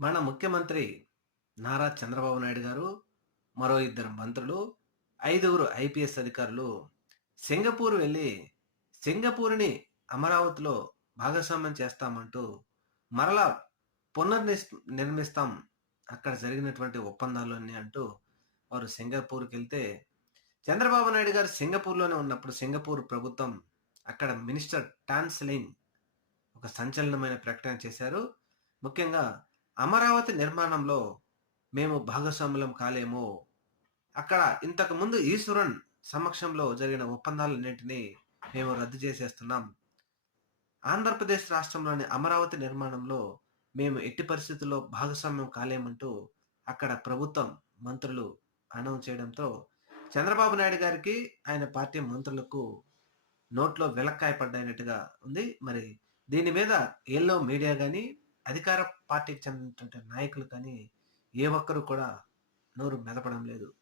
మన ముఖ్యమంత్రి నారా చంద్రబాబు నాయుడు గారు, మరో ఇద్దరు మంత్రులు, ఐదుగురు ఐపీఎస్ అధికారులు సింగపూర్ వెళ్లి, సింగపూర్‌ని అమరావతిలో భాగస్వామ్యం చేస్తామంటూ, మరలా నిర్మిస్తాం అక్కడ జరిగినటువంటి ఒప్పందాలన్నీ అంటూ వారు సింగపూర్‌కెళ్తే, చంద్రబాబు నాయుడు గారు సింగపూర్‌లోనే ఉన్నప్పుడు సింగపూర్ ప్రభుత్వం అక్కడ మినిస్టర్ టాన్ సెలిన్ ఒక సంచలనమైన ప్రకటన చేశారు. ముఖ్యంగా అమరావతి నిర్మాణంలో మేము భాగస్వాములం కాలేము. అక్కడ ఇంతకుముందు ఈశ్వరన్ సమక్షంలో జరిగిన ఒప్పందాలన్నింటినీ మేము రద్దు చేసేస్తున్నాం. ఆంధ్రప్రదేశ్ రాష్ట్రంలోని అమరావతి నిర్మాణంలో మేము ఎట్టి పరిస్థితుల్లో భాగస్వామ్యం కాలేమంటూ అక్కడ ప్రభుత్వం మంత్రులు అనౌన్స్ చేయడంతో చంద్రబాబు నాయుడు గారికి, ఆయన పార్టీ మంత్రులకు నోట్లో వెలక్కాయ పడ్డయినట్టుగా ఉంది. మరి దీని మీద ఏల్లో మీడియా గాని, అధికార పార్టీకి చెందినటువంటి నాయకులు కానీ ఏ ఒక్కరు కూడా నోరు మెదపడం లేదు.